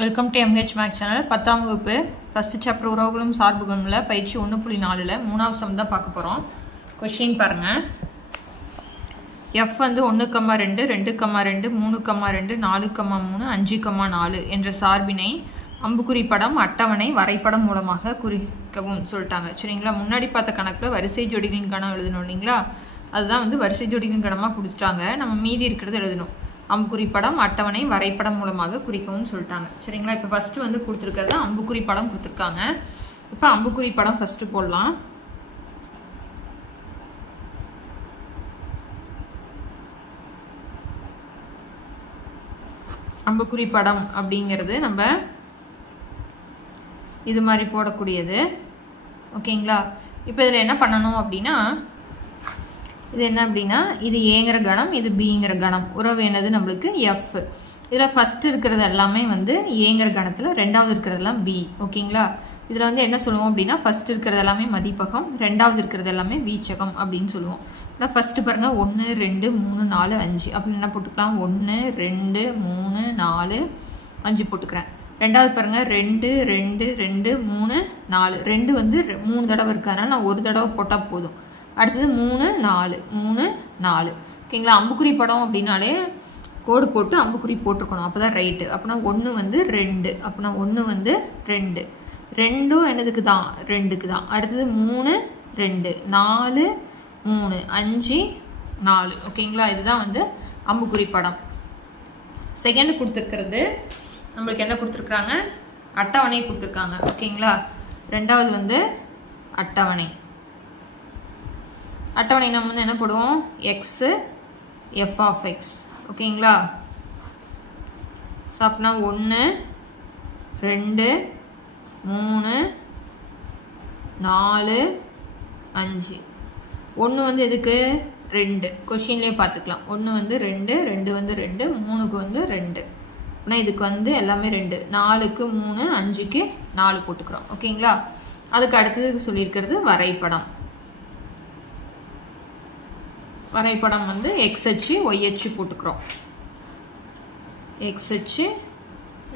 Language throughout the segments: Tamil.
Welcome to MH maths channel. 10ஆம் வகுப்பு ஃபர்ஸ்ட் சாப்டர் உறவுகளும் சார்புகளும்ல பயிற்சி 1.4ல மூணாவது சம் தான் பார்க்க போகிறோம். கொஸ்டின் பாருங்க. f வந்து 1,2 2,2 3,2 4,3 5,4 என்ற சார்பினை அம்புக்குறி படம் அட்டவணை வரைபடம் மூலமாக குறிக்கவும் சொல்லிட்டாங்க. சரிங்களா? முன்னாடி பார்த்த கணக்கில் வரிசை ஜோடிகளின் கணம் எழுதணும் இல்லைங்களா? அதுதான் வந்து வரிசை ஜோடிகளின் கணமாக கொடுத்துட்டாங்க. நம்ம மீதி இருக்கிறது எழுதணும். அம்புக்குறி படம் அட்டவணை வரைபடம் மூலமாக குறிக்கவும் சொல்லிட்டாங்க. சரிங்களா? இப்போ ஃபர்ஸ்ட் வந்து கொடுத்துருக்கிறது அம்புக்குறி படம் கொடுத்துருக்காங்க. இப்போ அம்புக்குறி படம் ஃபர்ஸ்ட் போடலாம். அம்புக்குறி படம் அப்படிங்கிறது நம்ம இது மாதிரி போடக்கூடியது. ஓகேங்களா? இப்போ இதில் என்ன பண்ணணும் அப்படின்னா, இது என்ன அப்படின்னா, இது ஏங்கிற கணம், இது பிங்கிற கணம். உறவு என்னது நம்மளுக்கு எஃப். இதில் ஃபர்ஸ்ட் இருக்கிறது எல்லாமே வந்து ஏங்கிற கணத்தில், ரெண்டாவது இருக்கிறதெல்லாம் பி. ஓகேங்களா? இதில் வந்து என்ன சொல்லுவோம் அப்படின்னா, ஃபர்ஸ்ட் இருக்கிறது எல்லாமே மதிப்பகம், ரெண்டாவது இருக்கிறது எல்லாமே வீச்சகம் அப்படின்னு சொல்லுவோம். இல்லை ஃபர்ஸ்ட் பாருங்க 1 2 3 4 5 அப்படின்னு என்ன போட்டுக்கலாம், 1 2 3 4 5 போட்டுக்கிறேன். ரெண்டாவது பாருங்க 2 2 2 3 4 2 வந்து 3 தடவை இருக்கு, அதனால நான் ஒரு தடவை போட்டால் போதும். அடுத்தது 3 4 3 4. ஓகேங்களா? அம்புக்குறி படம் அப்படின்னாலே கோடு போட்டு அம்புக்குறி போட்டிருக்கணும், அப்போ தான் ரைட்டு. அப்படின்னா 1 வந்து 2, அப்படின்னா 1 வந்து 2, 2ம் என்னதுக்கு தான், 2க்கு தான். அடுத்தது 3 2 4 3 5 4. ஓகேங்களா? இதுதான் வந்து அம்புக்குறி படம். செகண்ட் கொடுத்துருக்கிறது நம்மளுக்கு என்ன கொடுத்துருக்குறாங்க, அட்டவணை கொடுத்துருக்காங்க. ஓகேங்களா? ரெண்டாவது வந்து அட்டவணை. அட்டவணை நம்ம வந்து என்ன போடுவோம், எக்ஸ் எஃப் ஆஃப் எக்ஸ். ஓகேங்களா? ஸோ அப்படின்னா 1 2 3 4 5. 1 வந்து எதுக்கு, 2. கொஷின்லேயே பார்த்துக்கலாம். 1 வந்து 2 2 வந்து 2 3க்கு வந்து 2. அப்படின்னா இதுக்கு வந்து எல்லாமே 2. 4க்கு 3 5க்கு 4 போட்டுக்கிறோம். ஓகேங்களா? அதுக்கு அடுத்தது சொல்லியிருக்கிறது வரைபடம். வரைபடம் வந்து எக்ஸ் அச்சு ஒய் அச்சு போட்டுக்கிறோம். எக்ஸ் அச்சு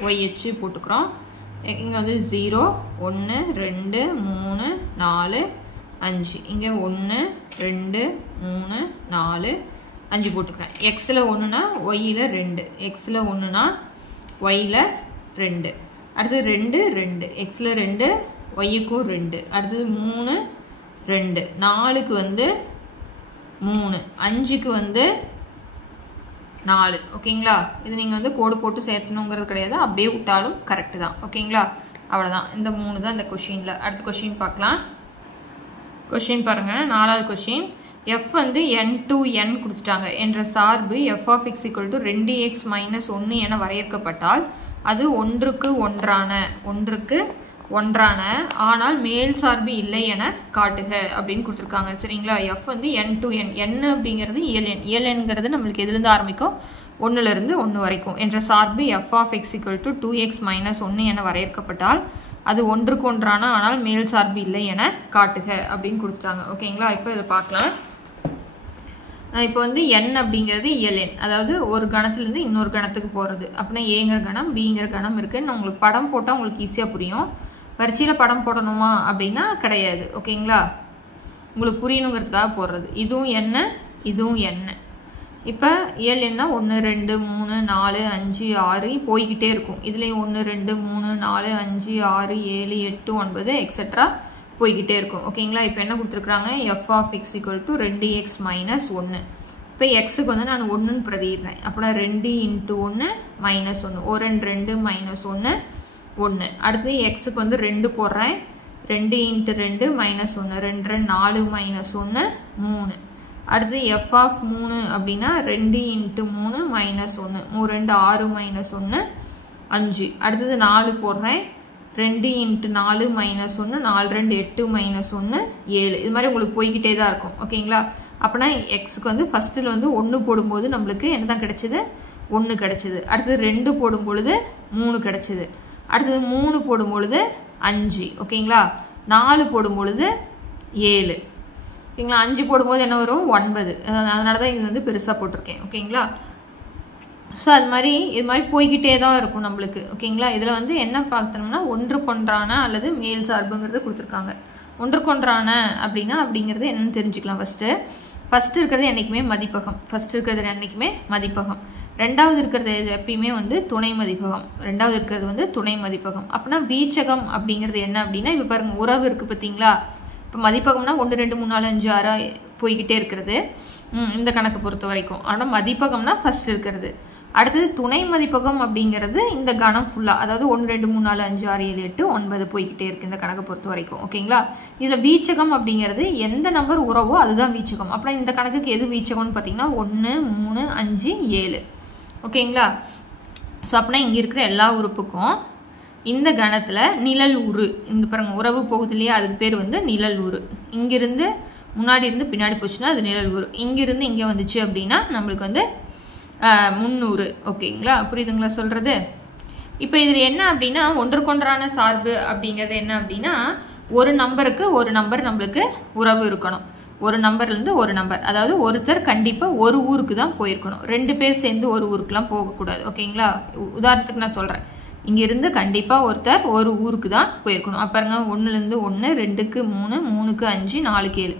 ஒய் அச்சு போட்டுக்கிறோம். இங்கே வந்து 0 1 2 3 4 5. இங்கே 1 2 3 4 5 போட்டுக்கிறேன். எக்ஸில் 1னா ஒய்யில் 2, எக்ஸில் 1னா ஒய்யில் 2. அடுத்தது 2 2, எக்ஸில் 2 ஒய்யுக்கும் 2. அடுத்தது 3 2, 4க்கு வந்து 3, 5க்கு வந்து 4. ஓகேங்களா? இது நீங்கள் வந்து கோடு போட்டு சேர்த்தணுங்கிறது கிடையாது, அப்படியே விட்டாலும் கரெக்டு தான். ஓகேங்களா? அவ்வளோதான். இந்த 3 தான் இந்த கொஷினில். அடுத்த கொஷின் பார்க்கலாம். கொஷின் பாருங்கள். 4வது கொஷின். எஃப் வந்து n to n கொடுத்துட்டாங்க என்ற சார்பு f of x equal to 2x - 1 என வரையறுக்கப்பட்டால் அது ஒன்றுக்கு ஒன்றான ஆனால் மேல் சார்பு இல்லை என காட்டுக அப்படின்னு கொடுத்துருக்காங்க. சரிங்களா? எஃப் வந்து n to n. n அப்படிங்கிறது இயல் எண்ங்கிறது நம்மளுக்கு எதுலேருந்து ஆரம்பிக்கும், 1லேருந்து 1 வரைக்கும் என்ற சார்பு f of x equal to 2x - 1 என வரையறுக்கப்பட்டால் அது ஒன்றுக்கு ஒன்றான ஆனால் மேல் சார்பு இல்லை என காட்டுக அப்படின்னு கொடுத்துட்டாங்க. ஓகேங்களா? இப்போ இதை பார்க்கலாம். இப்போ வந்து n அப்படிங்கிறது இயல் எண், அதாவது ஒரு கணத்துலேருந்து இன்னொரு கணத்துக்கு போகிறது. அப்படின்னா ஏங்கிற கணம் பிங்கிற கணம் இருக்குன்னு உங்களுக்கு படம் போட்டால் உங்களுக்கு ஈஸியாக புரியும். பரீட்சையில் படம் போடணுமா அப்படின்னா கிடையாது. ஓகேங்களா? உங்களுக்கு புரியணுங்கிறதுக்காக போடுறது. இதுவும் என்ன, இதுவும் என்ன. இப்போ இயல் எண்ணா 1 2 3 4 5 6 போய்கிட்டே இருக்கும். இதுலேயும் 1 2 3 4 5 6 7 8 9 எக்ஸெட்ரா போய்கிட்டே இருக்கும். ஓகேங்களா? இப்போ என்ன கொடுத்துருக்குறாங்க, f of x equal to 2x - 1. இப்போ எக்ஸுக்கு வந்து நான் 1ன்னு பிரதிடுறேன். அப்படின்னா 2 × 1 - 1, 1 2 - 1 1. அடுத்து எக்ஸுக்கு வந்து 2 போடுறேன். 2 × 2 - 1, 2 2 4 - 1 3. அடுத்து எஃப் ஆஃப் 3 அப்படின்னா 2 × 3 - 1, 3 2 6 - 1 5. அடுத்தது 4 போடுறேன். 2 × 4 - 1, 4 2 8 - 1 7. இது மாதிரி உங்களுக்கு போய்கிட்டே தான் இருக்கும். ஓகேங்களா? அப்படின்னா எக்ஸுக்கு வந்து ஃபஸ்ட்டில் வந்து 1 போடும்போது நம்மளுக்கு என்ன தான் கிடச்சிது, 1 கிடச்சிது. அடுத்தது 2 போடும் பொழுது 3 கிடச்சிது. அடுத்தது 3 போடும் பொழுது 5. ஓகேங்களா? 4 போடும் பொழுது 7. ஓகேங்களா? 5 போடும்போது என்ன வரும், 9. அதனால தான் இது வந்து பெருசாக போட்டிருக்கேன். ஓகேங்களா? ஸோ அது மாதிரி இது மாதிரி போய்கிட்டே தான் இருக்கும் நம்மளுக்கு. ஓகேங்களா, இதில் வந்து என்ன பார்த்தோம்னா ஒன்றுக்கொன்றான அல்லது மேல் சார்புங்கிறது கொடுத்துருக்காங்க. ஒன்றுக்கொன்றான அப்படிங்கிறது என்னன்னு தெரிஞ்சுக்கலாம். ஃபர்ஸ்ட் இருக்கிறது என்றைக்குமே மதிப்பகம். ஃபர்ஸ்ட் இருக்கிறது என்றைக்குமே மதிப்பகம். ரெண்டாவது இருக்கிறது எப்பயுமே வந்து துணை மதிப்பகம். ரெண்டாவது இருக்கிறது வந்து துணை மதிப்பகம். அப்படின்னா வீச்சகம் அப்படிங்கிறது என்ன அப்படின்னா, இப்போ பாருங்க உறவு இருக்குது பார்த்தீங்களா. இப்போ மதிப்பகம்னா 1 2 3 4 5 6 போய்கிட்டே இருக்கிறது இந்த கணக்கை பொறுத்த வரைக்கும். ஆனால் மதிப்பகம்னா ஃபர்ஸ்ட் இருக்கிறது. அடுத்தது துணை மதிப்பகம் அப்படிங்கிறது இந்த கணம் ஃபுல்லாக, அதாவது 1 2 3 4 5 6 7 8 9 போய்கிட்டே இருக்குது இந்த கணக்கை பொறுத்த வரைக்கும். ஓகேங்களா, இதில் வீச்சகம் அப்படிங்கிறது எந்த நம்பர் உறவோ அதுதான் வீச்சகம். அப்புறம் இந்த கணக்குக்கு எது வீச்சகம்னு பார்த்தீங்கன்னா 1 3 5 7. ஓகேங்களா, ஸோ அப்படின்னா இங்கே இருக்கிற எல்லா உறுப்புக்கும் இந்த கணத்தில் நிழல் உரு, இந்த பாருங்க உறவு போகுது இல்லையா, அதுக்கு பேர் வந்து நிழல் உரு. இங்கிருந்து முன்னாடி இருந்து பின்னாடி போச்சுன்னா அது நிழல் உரு. இங்கிருந்து இங்கே வந்துச்சு அப்படின்னா நம்மளுக்கு வந்து 300. ஓகேங்களா, புரியுதுங்களா சொல்கிறது? இப்போ இதில் என்ன அப்படின்னா ஒன்றுக்கொன்றான சார்பு அப்படிங்கிறது என்ன அப்படின்னா, ஒரு நம்பருக்கு ஒரு நம்பர் நம்மளுக்கு உறவு இருக்கணும். ஒரு நம்பர்லேருந்து ஒரு நம்பர், அதாவது ஒருத்தர் கண்டிப்பாக ஒரு ஊருக்கு தான் போயிருக்கணும். 2 பேர் சேர்ந்து ஒரு ஊருக்குலாம் போகக்கூடாது. ஓகேங்களா, உதாரணத்துக்கு நான் சொல்கிறேன். இங்கிருந்து கண்டிப்பாக ஒருத்தர் ஒரு ஊருக்கு தான் போயிருக்கணும். அப்புறங்க 1லேருந்து 1 2க்கு 3 3க்கு 5 4க்கு 7.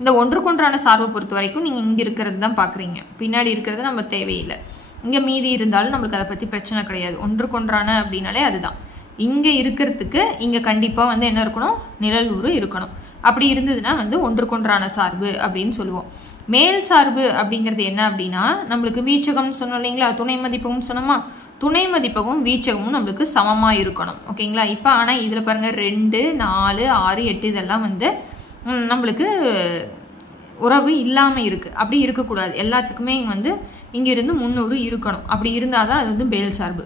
இந்த ஒன்றுக்கொன்றான சார்பை பொறுத்த வரைக்கும் நீங்கள் இங்கே இருக்கிறது தான் பார்க்குறீங்க, பின்னாடி இருக்கிறது நம்ம தேவையில்லை. இங்கே மீதி இருந்தாலும் நம்மளுக்கு அதை பற்றி பிரச்சனை கிடையாது. ஒன்றுக்கொன்றான அப்படின்னாலே அதுதான். இங்கே இருக்கிறதுக்கு இங்கே கண்டிப்பாக வந்து என்ன இருக்கணும், நிழல் உரு இருக்கணும். அப்படி இருந்ததுன்னா வந்து ஒன்றுக்கொன்றான சார்பு அப்படின்னு சொல்லுவோம். மேல் சார்பு அப்படிங்கிறது என்ன அப்படின்னா, நம்மளுக்கு வீச்சகம்னு சொன்னோம் இல்லைங்களா, துணை மதிப்பகம்னு சொன்னோமா, துணை மதிப்பகமும் வீச்சகமும் நம்மளுக்கு சமமாக இருக்கணும். ஓகேங்களா, இப்போ ஆனால் இதில் பாருங்கள் 2 4 6 8 இதெல்லாம் வந்து நம்மளுக்கு உறவு இல்லாமல் இருக்குது. அப்படி இருக்கக்கூடாது. எல்லாத்துக்குமே வந்து இங்கிருந்து 300 இருக்கணும். அப்படி இருந்தால் தான் அது வந்து மேல் சார்பு.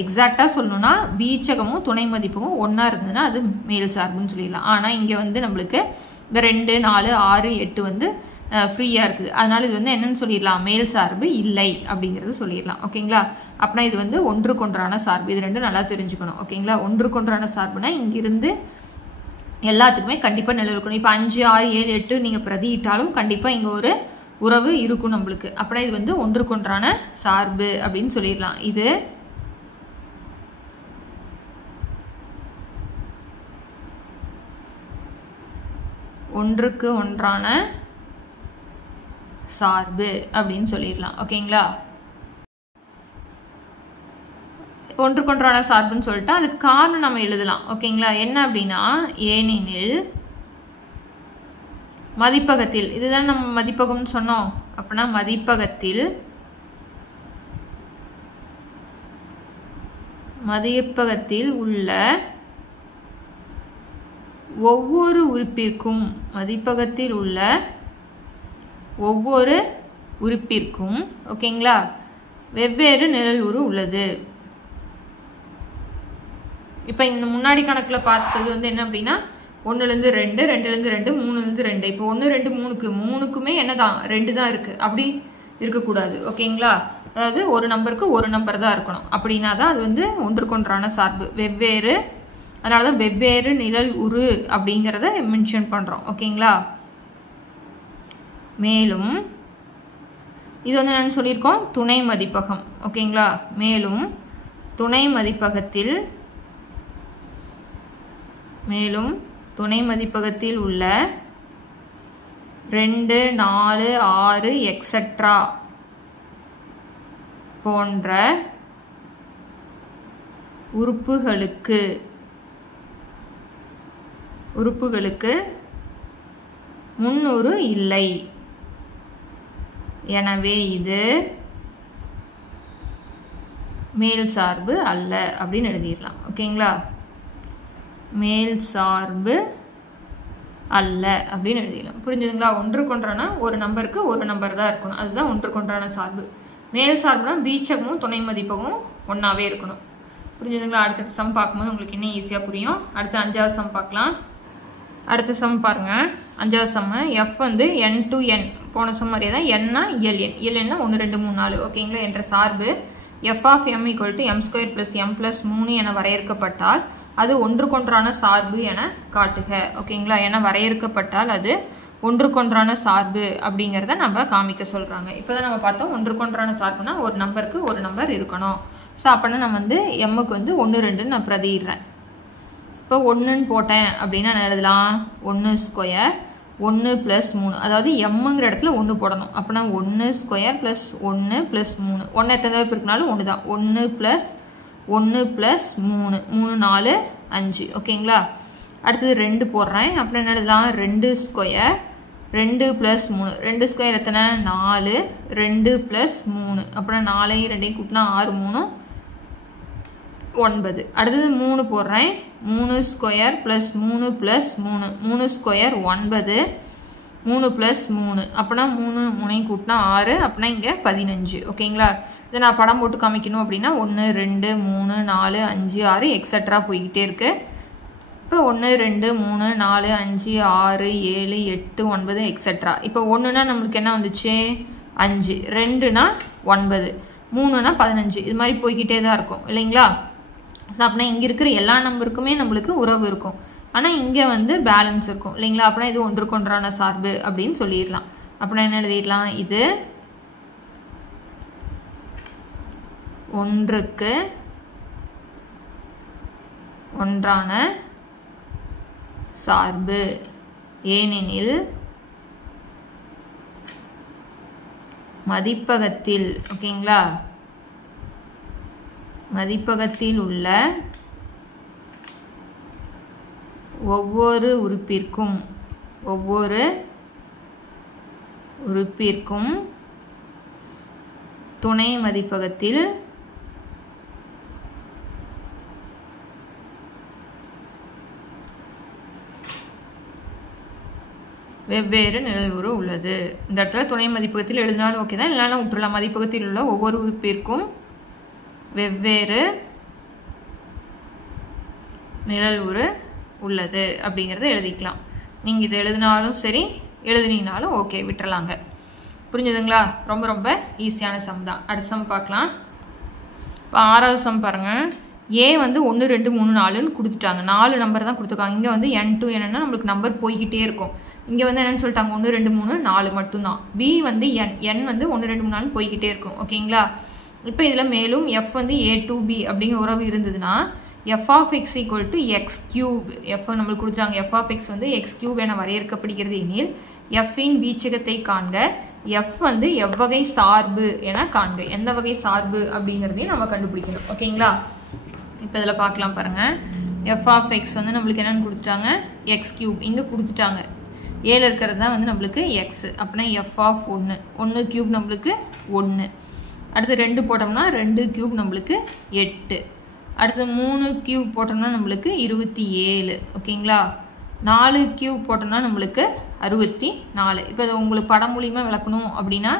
எக்ஸாக்டாக சொல்லணும்னா வீச்சகமும் துணை மதிப்பகமும் ஒன்றா இருந்ததுன்னா அது மேல் சார்புன்னு சொல்லிடலாம். ஆனால் இங்கே வந்து நம்மளுக்கு இந்த 2 4 6 8 வந்து ஃப்ரீயாக இருக்குது. அதனால இது வந்து என்னன்னு சொல்லிடலாம், மேல் சார்பு இல்லை அப்படிங்கிறது சொல்லிடலாம். ஓகேங்களா, அப்படின்னா இது வந்து ஒன்றுக்கொன்றான சார்பு. இது ரெண்டும் நல்லா தெரிஞ்சுக்கணும். ஓகேங்களா, ஒன்றுக்கொன்றான சார்புனா இங்கிருந்து எல்லாத்துக்குமே கண்டிப்பாக நிழல் இருக்கணும். இப்போ 5 6 7 8 நீங்கள் பிரதியிட்டாலும் கண்டிப்பாக இங்கே ஒரு உறவு இருக்கும் நம்மளுக்கு. அப்படின்னா இது வந்து ஒன்றுக்கொன்றான சார்பு அப்படின்னு சொல்லிடலாம். இது ஒன்றுக்கு ஒன்றான சார்பு அப்படின்னு சொல்லிடலாம். ஓகேங்களா, ஒன்றுக்கொன்றான சார்புன்னு சொல்லிட்டு அதுக்கு காரணம் நம்ம எழுதலாம். ஓகேங்களா, என்ன அப்படின்னா ஏனெனில் மதிப்பகத்தில், இதுதான் நம்ம மதிப்பகம்னு சொன்னோம். அப்படின்னா மதிப்பகத்தில் உள்ள ஒவ்வொரு உறுப்பிற்கும், மதிப்பகத்தில் உள்ள ஒவ்வொரு உறுப்பிற்கும் ஓகேங்களா வெவ்வேறு நிழல் உரு உள்ளது. இப்போ இந்த முன்னாடி கணக்கில் பார்த்தது வந்து என்ன அப்படின்னா 1லேருந்து 2 2லேருந்து 2 3லேருந்து 2. இப்போ 1 2 3க்கு மூணுக்குமே என்னதான் 2 தான் இருக்குது. அப்படி இருக்கக்கூடாது. ஓகேங்களா, அதாவது ஒரு நம்பருக்கு ஒரு நம்பர் தான் இருக்கணும். அப்படின்னா தான் அது வந்து ஒன்றுக்கொன்றான சார்பு. வெவ்வேறு, அதனால தான் வெவ்வேறு நிழல் உரு அப்படிங்கிறத மென்ஷன் பண்ணுறோம். ஓகேங்களா, மேலும் இது வந்து என்னன்னு சொல்லியிருக்கோம், துணை மதிப்பகம். ஓகேங்களா, மேலும் துணை மதிப்பகத்தில் உள்ள 2 4 6 எக்ஸெட்ரா போன்ற உறுப்புகளுக்கு 300 இல்லை. எனவே இது மேல் சார்பு அல்ல அப்படின்னு எழுதிடலாம். ஓகேங்களா, மேல் சார்பு அல்ல அப்படின்னு எழுதிடலாம். புரிஞ்சுதுங்களா? ஒன்றுக்கொன்றான ஒரு நம்பருக்கு ஒரு நம்பர் தான் இருக்கணும். அதுதான் ஒன்றுக்கொன்றான சார்பு. மேல் சார்புனா வீச்சகமும் துணை மதிப்பகமும் ஒன்றாவே இருக்கணும். புரிஞ்சுதுங்களா? அடுத்த சம் பார்க்கும்போது உங்களுக்கு இன்னும் ஈஸியாக புரியும். அடுத்து 5வது சம் பார்க்கலாம். அடுத்த சம் பாருங்கள். 5வது சம் எஃப் வந்து n to n, போன சம் மாதிரியே தான். என்னா இயல்எண், இயல்எண்ணா 1 2 3 4 ஓகேங்களா என்ற சார்பு f of m = m² + m + 3 என வரையறுக்கப்பட்டால் அது ஒன்றுக்கொன்றான சார்பு என காட்டுக. ஓகேங்களா, என வரையறுக்கப்பட்டால் அது ஒன்றுக்கொன்றான சார்பு அப்படிங்கிறத நம்ம காமிக்க சொல்கிறாங்க. இப்போ தான் நம்ம பார்த்தோம் ஒன்றுக்கொன்றான சார்புனா ஒரு நம்பருக்கு ஒரு நம்பர் இருக்கணும். ஸோ அப்போனா நம்ம வந்து எம்முக்கு வந்து 1 2 நான் பிரதியிடுறேன். இப்போ 1ன்னு போட்டேன் அப்படின்னா நான் எழுதலாம் 1 ஸ்கொயர் 1 + 3, அதாவது எம்முங்கிற இடத்துல 1 போடணும். அப்போனா 1 ஸ்கொயர் + 1 + 3, 1 எத்தனை தடவை இருக்குனாலும் 1 தான். 1 + 1 + 3, 3 4 5. ஓகேங்களா? அடுத்தது 2 போடுறேன். அப்புறம் என்ன எழுதலாம் 2 ஸ்கொயர் 2 + 3, 2 ஸ்கொயர் எத்தனை 4, 2 + 3, அப்புறம் 4ஐயும் 2ஐயும் கூட்டினா 6 3 9. அடுத்தது 3 போடுறேன். 3 ஸ்கொயர் + 3 + 3, 3 ஸ்கொயர் 9, 3 + 3, அப்போனா 3 3ஐயும் கூட்டினா 6, அப்போனா இங்கே 15. ஓகேங்களா? இதை நான் படம் போட்டு காமிக்கணும் அப்படின்னா 1 2 3 4 5 6 எக்ஸட்ரா போய்கிட்டே இருக்கு. இப்போ 1 2 3 4 5 6 7 8 9 எக்ஸட்ரா. இப்போ 1னா நம்மளுக்கு என்ன வந்துச்சு 5, 2னா 9, 3னா 15. இது மாதிரி போய்கிட்டே தான் இருக்கும் இல்லைங்களா? ஸோ அப்படின்னா இங்கே இருக்கிற எல்லா நம்பருக்குமே நம்மளுக்கு உறவு இருக்கும். ஆனால் இங்கே வந்து பேலன்ஸ் இருக்கும் இல்லைங்களா? அப்படின்னா இது ஒன்றுக்கொன்றான சார்பு அப்படின்னு சொல்லிடலாம். அப்படின்னா என்ன எழுதிடலாம், இது ஒன்றுக்கு ஒன்றான சார்பு, ஏனெனில் மதிப்பகத்தில், ஓகேங்களா, மதிப்பகத்தில் உள்ள ஒவ்வொரு உறுப்பிற்கும் துணை மதிப்பகத்தில் வெவ்வேறு நிழல்வுரு உள்ளது. இந்த இடத்துல துணை மதிப்பகத்தில் எழுதினாலும் ஓகே தான், இல்லைனா விட்டுறலாம். மதிப்பகத்தில் உள்ள ஒவ்வொரு உறுப்பிற்கும் வெவ்வேறு நிழல்வுரு உள்ளது அப்படிங்கிறத எழுதிக்கலாம். நீங்கள் இதை எழுதினாலும் சரி, எழுதினீங்கனாலும் ஓகே, விட்டுறலாங்க. புரிஞ்சுதுங்களா? ரொம்ப ரொம்ப ஈஸியான சம் தான். அடுத்த சம் பார்க்கலாம். இப்போ 6வது சம் பாருங்கள். ஏ வந்து 1 2 3 4ன்னு கொடுத்துட்டாங்க. 4 நம்பர் தான் கொடுத்துருக்காங்க. இங்கே வந்து n to n நம்மளுக்கு நம்பர் போய்கிட்டே இருக்கும். இங்கே வந்து என்னென்னு சொல்லிட்டாங்க 1 2 3 4 மட்டும்தான். பி வந்து n வந்து 1 2 3 4 போய்கிட்டே இருக்கும். ஓகேங்களா? இப்போ இதில் மேலும் f வந்து a to b அப்படிங்கிற உறவு இருந்ததுன்னா f of x equal to x cube, f நம்மளுக்கு கொடுத்துட்டாங்க. f of x வந்து x cube என வரையறுக்கப்படுகிறது எனில் f இன் வீச்சகத்தை காண்க. f வந்து எவ்வகை சார்பு என காண்க. எந்த வகை சார்பு அப்படிங்கிறதையும் நம்ம கண்டுபிடிக்கணும். ஓகேங்களா? இப்போ இதில் பார்க்கலாம் பாருங்கள். f of x வந்து நம்மளுக்கு என்னென்னு கொடுத்துட்டாங்க x cube, இங்கே கொடுத்துட்டாங்க. ஏல இருக்கிறது தான் வந்து நம்மளுக்கு x, அப்படின்னா f of 1 cube நம்மளுக்கு 1. அடுத்து 2 போட்டோம்னா 2 cube நம்மளுக்கு 8. அடுத்து 3 cube போட்டோம்னா நம்மளுக்கு 27. ஓகேங்களா? 4 cube போட்டோம்னா நம்மளுக்கு 64. இப்போ இது உங்களுக்கு படம் மூலியமாக விளக்கணும் அப்படின்னா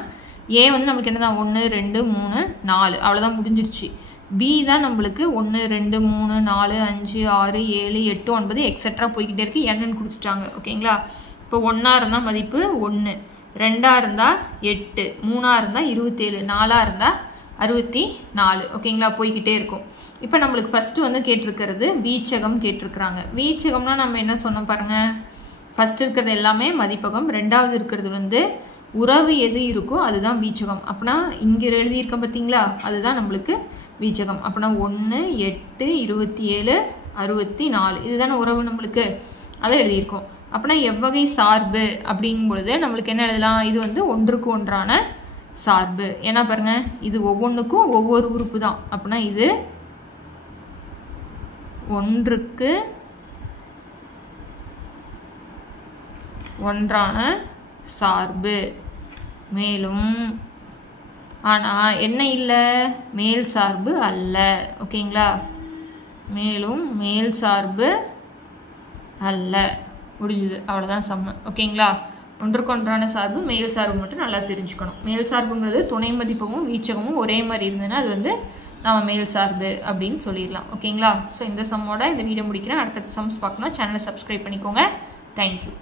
ஏ வந்து நம்மளுக்கு என்ன தான் 1 2 3 4 அவ்வளோதான், முடிஞ்சிருச்சு. பி தான் நம்மளுக்கு 1 2 3 4 5 6 7 8 9 எக்ஸட்ரா போய்கிட்டே இருக்குது. என்னன்னு கொடுத்துட்டாங்க. ஓகேங்களா? இப்போ 1ஆ இருந்தால் மதிப்பு 1, 2ஆ இருந்தால் 8, 3ஆ இருந்தால் 27, 4ஆ இருந்தால் 64. ஓகேங்களா? போய்கிட்டே இருக்கும். இப்போ நம்மளுக்கு ஃபஸ்ட்டு வந்து கேட்டிருக்கிறது வீச்சகம் கேட்டிருக்கிறாங்க. வீச்சகம்னா நம்ம என்ன சொன்னோம் பாருங்கள். ஃபஸ்ட்டு இருக்கிறது எல்லாமே மதிப்பகம், ரெண்டாவது இருக்கிறது வந்து உறவு எது இருக்கோ அதுதான் வீச்சகம். அப்படின்னா இங்கே எழுதியிருக்கோம் பார்த்தீங்களா, அதுதான் நம்மளுக்கு வீச்சகம். அப்படின்னா 1 8 27 64 இதுதானே உறவு நம்மளுக்கு, அதை எழுதியிருக்கோம். அப்படின்னா எவ்வகை சார்பு அப்படிங்கும் பொழுது நம்மளுக்கு என்ன எழுதலாம், இது வந்து ஒன்றுக்கு ஒன்றான சார்பு. ஏன்னா பாருங்க இது ஒவ்வொன்றுக்கும் ஒவ்வொரு உறுப்பு தான். அப்படின்னா இது ஒன்றுக்கு ஒன்றான சார்பு. மேலும் ஆனால் என்ன இல்லை, மேல் சார்பு அல்ல. ஓகேங்களா? மேலும் மேல் சார்பு அல்ல. முடிஞ்சுது, அவ்வளோதான் சம்ம. ஓகேங்களா? ஒன்றுக்கொன்றான சார்பு மேல் சார்பு மட்டும் நல்லா தெரிஞ்சுக்கணும். மேல் சார்புங்கிறது துணை மதிப்பகமும் வீச்சகமும் ஒரே மாதிரி இருந்ததுன்னா அது வந்து நம்ம மேல் சார்பு அப்படின்னு சொல்லிடலாம். ஓகேங்களா? ஸோ இந்த சம்மோட இந்த வீடியோ முடிக்கிறேன். அடுத்த சம்ஸ் பார்க்கணும், சேனலை சப்ஸ்கிரைப் பண்ணிக்கோங்க. தேங்க்யூ.